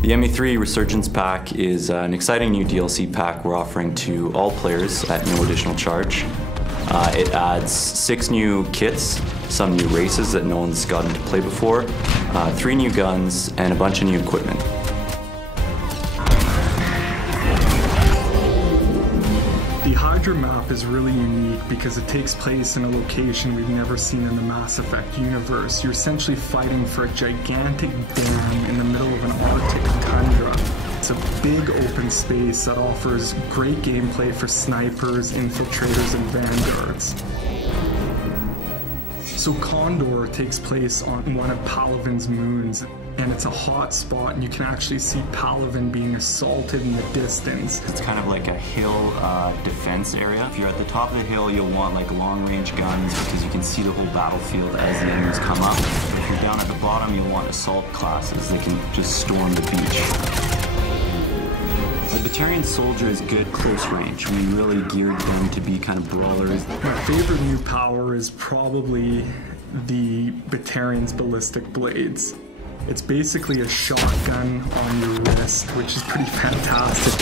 The ME3 Resurgence pack is an exciting new DLC pack we're offering to all players at no additional charge. It adds 6 new kits, some new races that no one's gotten to play before, 3 new guns, and a bunch of new equipment. The Hydra map is really unique because it takes place in a location we've never seen in the Mass Effect universe. You're essentially fighting for a gigantic dome in the middle of an Arctic tundra. It's a big open space that offers great gameplay for snipers, infiltrators, and vanguards. So Condor takes place on one of Palaven's moons, and it's a hot spot, and you can actually see Palaven being assaulted in the distance. It's kind of like a hill defense area. If you're at the top of the hill, you'll want like long-range guns because you can see the whole battlefield as the enemies come up. If you're down at the bottom, you'll want assault classes that can just storm the beach. The Batarian Soldier is good close range. We really geared them to be kind of brawlers. My favorite new power is probably the Batarian's Ballistic Blades. It's basically a shotgun on your wrist, which is pretty fantastic.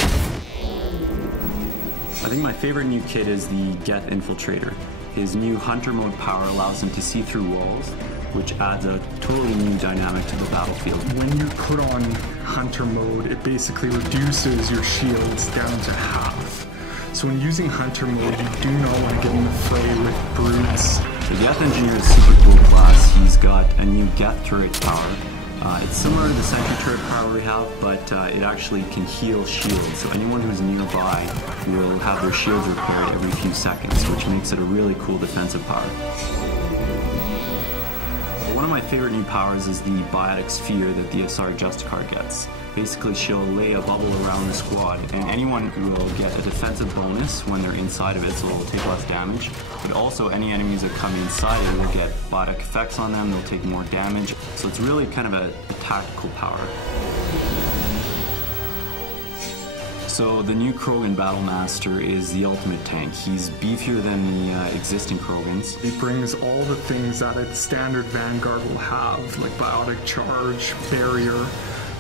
I think my favorite new kit is the Geth Infiltrator. His new Hunter mode power allows him to see through walls, which adds a totally new dynamic to the battlefield. When you put on Hunter mode, it basically reduces your shields down to half. So when using Hunter mode, you do not want to get in the fray with brutes. The Geth Engineer is super cool class. He's got a new Geth turret power. It's similar to the sentry turret power we have, but it actually can heal shields. So anyone who's nearby will have their shields repaired every few seconds, which makes it a really cool defensive power. One of my favorite new powers is the Biotic Sphere that the SR Justicar gets. Basically, she'll lay a bubble around the squad, and anyone will get a defensive bonus when they're inside of it, so they'll take less damage. But also, any enemies that come inside it will get biotic effects on them, they'll take more damage. So it's really kind of a tactical power. So the new Krogan Battlemaster is the ultimate tank. He's beefier than the existing Krogans. He brings all the things that a standard Vanguard will have, like Biotic Charge, Barrier,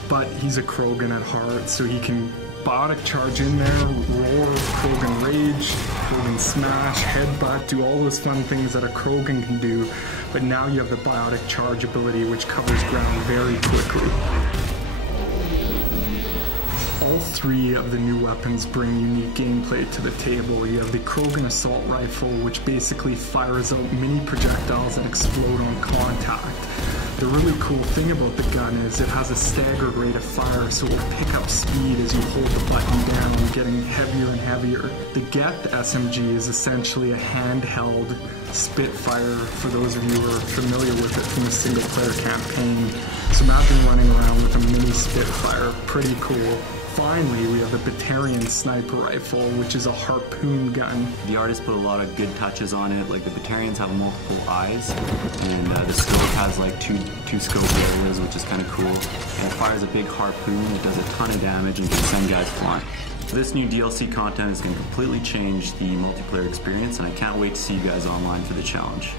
but he's a Krogan at heart, so he can Biotic Charge in there, Roar, Krogan Rage, Krogan Smash, Headbutt, do all those fun things that a Krogan can do, but now you have the Biotic Charge ability, which covers ground very quickly. All 3 of the new weapons bring unique gameplay to the table. You have the Krogan Assault Rifle, which basically fires out mini projectiles that explode on contact. The really cool thing about the gun is it has a staggered rate of fire, so it will pick up speed as you hold the button down, getting heavier and heavier. The Geth SMG is essentially a handheld Spitfire, for those of you who are familiar with it from the single-player campaign. So imagine running around with a mini Spitfire, pretty cool. Finally, we have the Batarian Sniper Rifle, which is a harpoon gun. The artist put a lot of good touches on it. Like the Batarians have multiple eyes, and the scope has like two scope areas, which is kind of cool. And it fires a big harpoon that does a ton of damage and can send guys flying. This new DLC content is going to completely change the multiplayer experience, and I can't wait to see you guys online for the challenge.